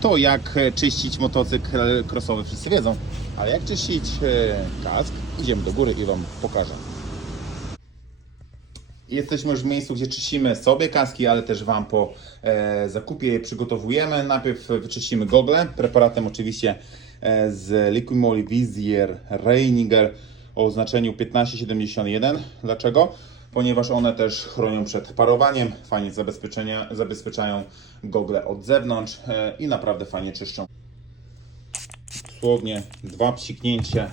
to jak e, czyścić motocykl crossowy wszyscy wiedzą. Ale jak czyścić e, kask, idziemy do góry i Wam pokażę. Jesteśmy już w miejscu, gdzie czyścimy sobie kaski, ale też Wam po e, zakupie je przygotowujemy. Najpierw wyczyścimy gogle, preparatem oczywiście z Liquimoli Vizier Reininger o oznaczeniu 1571. Dlaczego? Ponieważ one też chronią przed parowaniem, fajnie zabezpieczają gogle od zewnątrz e, i naprawdę fajnie czyszczą. Dosłownie dwa psiknięcia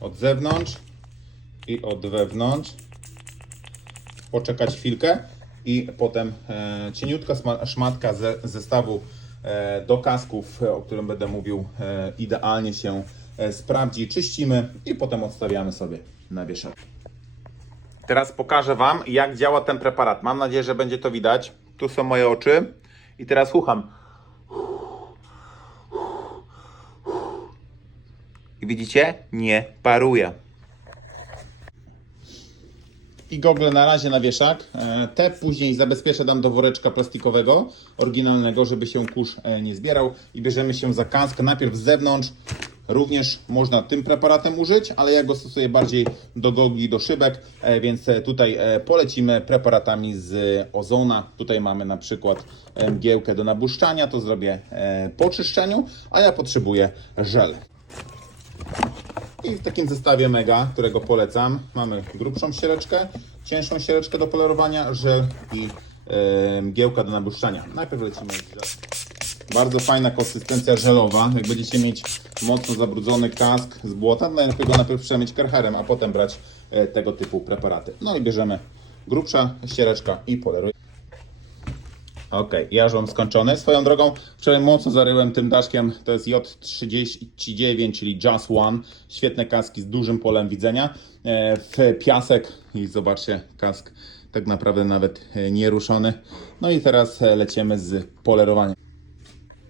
od zewnątrz i od wewnątrz poczekać chwilkę i potem e, cieniutka szmatka ze zestawu e, do kasków, o którym będę mówił, idealnie się sprawdzi. Czyścimy i potem odstawiamy sobie na wieszak. Teraz pokażę Wam, jak działa ten preparat. Mam nadzieję, że będzie to widać. Tu są moje oczy i teraz słucham. I widzicie? Nie paruje i gogle na razie na wieszak. E, Te później zabezpieczę dam do woreczka plastikowego, oryginalnego, żeby się kurz e, nie zbierał. I bierzemy się za kask najpierw z zewnątrz. Również można tym preparatem użyć, ale ja go stosuję bardziej do gogli, do szybek, e, więc e, tutaj e, polecimy preparatami z ozona. Tutaj mamy na przykład mgiełkę do nabłuszczania, to zrobię po czyszczeniu, a ja potrzebuję żel. I w takim zestawie mega, którego polecam, mamy grubszą ściereczkę, cięższą ściereczkę do polerowania, żel i mgiełka do nabłyszczania. Najpierw lecimy z żel. Bardzo fajna konsystencja żelowa. Jak będziecie mieć mocno zabrudzony kask z błota, to najlepiej go najpierw trzeba mieć a potem brać e, tego typu preparaty. No i bierzemy grubsza ściereczka i polerujemy. Ok, ja już mam skończony. Swoją drogą, wczoraj mocno zaryłem tym daszkiem. To jest J39, czyli Just One. Świetne kaski z dużym polem widzenia. E, W piasek i zobaczcie, kask tak naprawdę nawet e, nie ruszony. No i teraz lecimy z polerowaniem.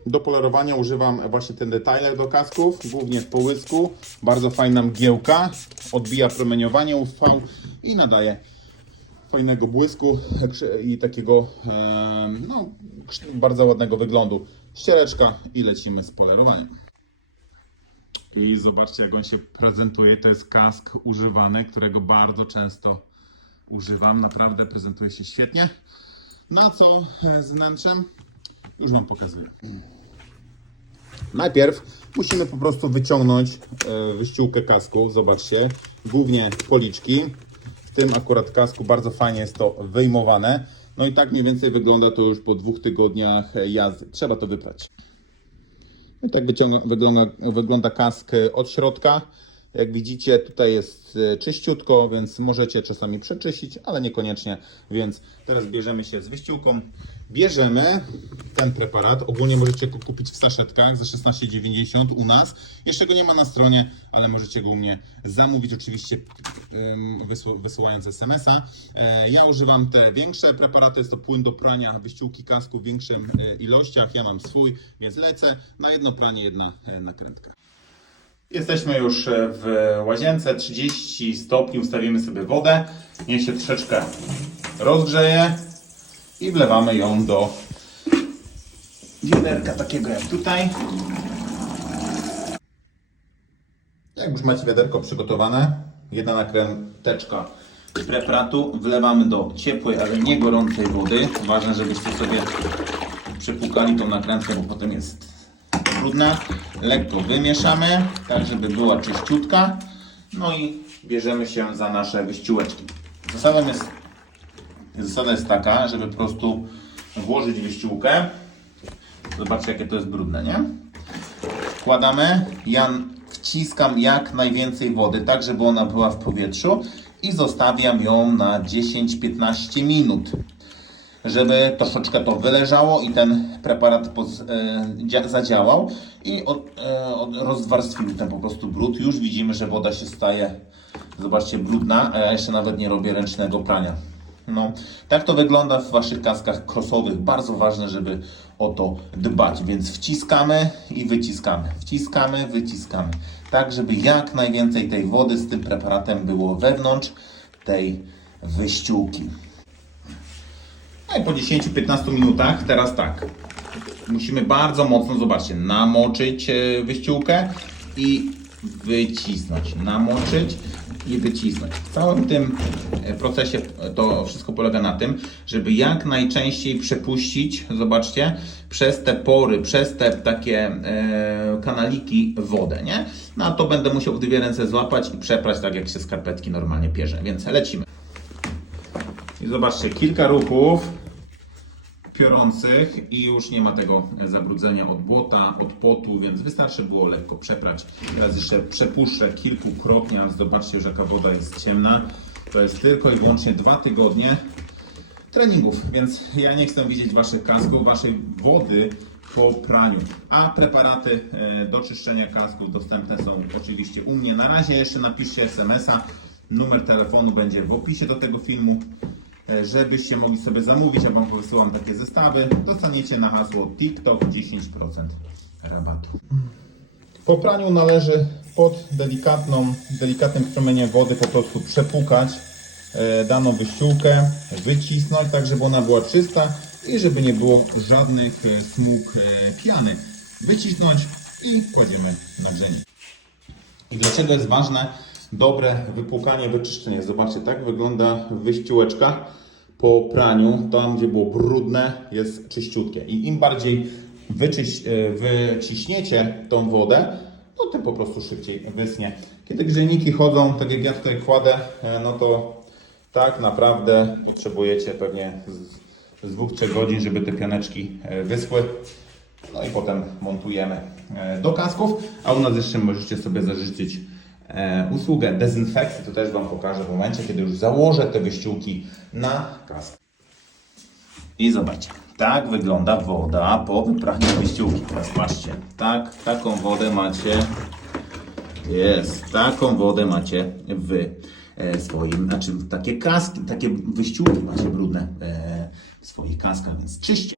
Do polerowania używam właśnie ten detailer do kasków, głównie w połysku. Bardzo fajna mgiełka, odbija promieniowanie UV i nadaje fajnego błysku i takiego no, bardzo ładnego wyglądu. Ściereczka i lecimy z polerowaniem. I zobaczcie jak on się prezentuje. To jest kask używany, którego bardzo często używam. Naprawdę prezentuje się świetnie. Na co e, z wnętrzem? Już Wam pokazuję. Najpierw musimy po prostu wyciągnąć e, wyściółkę kasku. Zobaczcie, głównie policzki. W tym akurat kasku bardzo fajnie jest to wyjmowane. No i tak mniej więcej wygląda to już po dwóch tygodniach jazdy. Trzeba to wyprać. I tak wygląda, wygląda kask e, od środka. Jak widzicie, tutaj jest e, czyściutko, więc możecie czasami przeczyścić, ale niekoniecznie. Więc teraz bierzemy się z wyściółką. Bierzemy ten preparat. Ogólnie możecie go kupić w saszetkach za 16,90 u nas. Jeszcze go nie ma na stronie, ale możecie go u mnie zamówić, oczywiście wysyłając SMS-a. E, Ja używam te większe preparaty. Jest to płyn do prania wyściółki kasku w większych e, ilościach. Ja mam swój, więc lecę. Na jedno pranie jedna nakrętka. Jesteśmy już e, w łazience, 30 stopni, ustawimy sobie wodę, niech się troszeczkę rozgrzeje i wlewamy ją do wiaderka takiego jak tutaj. Jak już macie wiaderko przygotowane, jedna nakręteczka preparatu, wlewamy do ciepłej, ale nie gorącej wody. Ważne, żebyście sobie przepłukali tą nakrętkę, bo potem jest brudna. Lekko wymieszamy, tak żeby była czyściutka. No i bierzemy się za nasze wyściółeczki. Jest, zasada jest taka, żeby po prostu włożyć wyściółkę. Zobaczcie jakie to jest brudne, nie? Wkładamy, ja wciskam jak najwięcej wody, tak żeby ona była w powietrzu i zostawiam ją na 10-15 minut żeby troszeczkę to wyleżało i ten preparat poz, e, dzia, zadziałał i od, e, od, ten po prostu brud. Już widzimy, że woda się staje, zobaczcie, brudna, a ja jeszcze nawet nie robię ręcznego prania. No, tak to wygląda w Waszych kaskach crossowych. Bardzo ważne, żeby o to dbać, więc wciskamy i wyciskamy. Wciskamy, wyciskamy. Tak, żeby jak najwięcej tej wody z tym preparatem było wewnątrz tej wyściółki. Po 10-15 minutach, teraz tak. musimy bardzo mocno, zobaczcie, namoczyć e, wyściółkę i wycisnąć. Namoczyć i wycisnąć. W całym tym e, procesie e, to wszystko polega na tym, żeby jak najczęściej przepuścić, zobaczcie, przez te pory, przez te takie e, kanaliki wodę, nie? No a to będę musiał w dwie ręce złapać i przeprać tak jak się skarpetki normalnie pierze, więc lecimy. I zobaczcie, kilka ruchów piorących i już nie ma tego zabrudzenia od błota, od potu, więc wystarczy było lekko przeprać. Teraz jeszcze przepuszczę kilkukrotnie, a zobaczcie, że jaka woda jest ciemna. To jest tylko i wyłącznie dwa tygodnie treningów, więc ja nie chcę widzieć waszych kasków, waszej wody po praniu. A preparaty e, do czyszczenia kasków dostępne są oczywiście u mnie. Na razie jeszcze napiszcie SMS-a. Numer telefonu będzie w opisie do tego filmu. E, Żebyście mogli sobie zamówić, ja Wam wysyłam takie zestawy. Dostaniecie na hasło TikTok 10% rabatu. Po praniu należy pod delikatną, delikatnym strumieniem wody po prostu przepłukać e, daną wyściółkę, wycisnąć tak, żeby ona była czysta i żeby nie było żadnych e, smug piany. Wycisnąć i kładziemy na grzenie. I dlaczego jest ważne dobre wypłukanie, wyczyszczenie? Zobaczcie, tak wygląda wyściółeczka po praniu. Tam, gdzie było brudne, jest czyściutkie. I im bardziej wyczyś, e, wyciśniecie tą wodę, no tym po prostu szybciej wysnie. Kiedy grzejniki chodzą, tak jak ja tutaj kładę, e, no to tak naprawdę potrzebujecie pewnie z, z dwóch, trzech godzin, żeby te pianeczki e, wyschły. No i potem montujemy do kasków, a u nas jeszcze możecie sobie zażyczyć usługę dezynfekcji. To też Wam pokażę w momencie, kiedy już założę te wyściółki na kask. I zobaczcie, tak wygląda woda po wypraniu wyściółki. Teraz patrzcie, tak, taką wodę macie, jest, taką wodę macie w e, swoim, znaczy takie kaski, takie wyściółki macie brudne e, w swoich kaskach, więc czyście.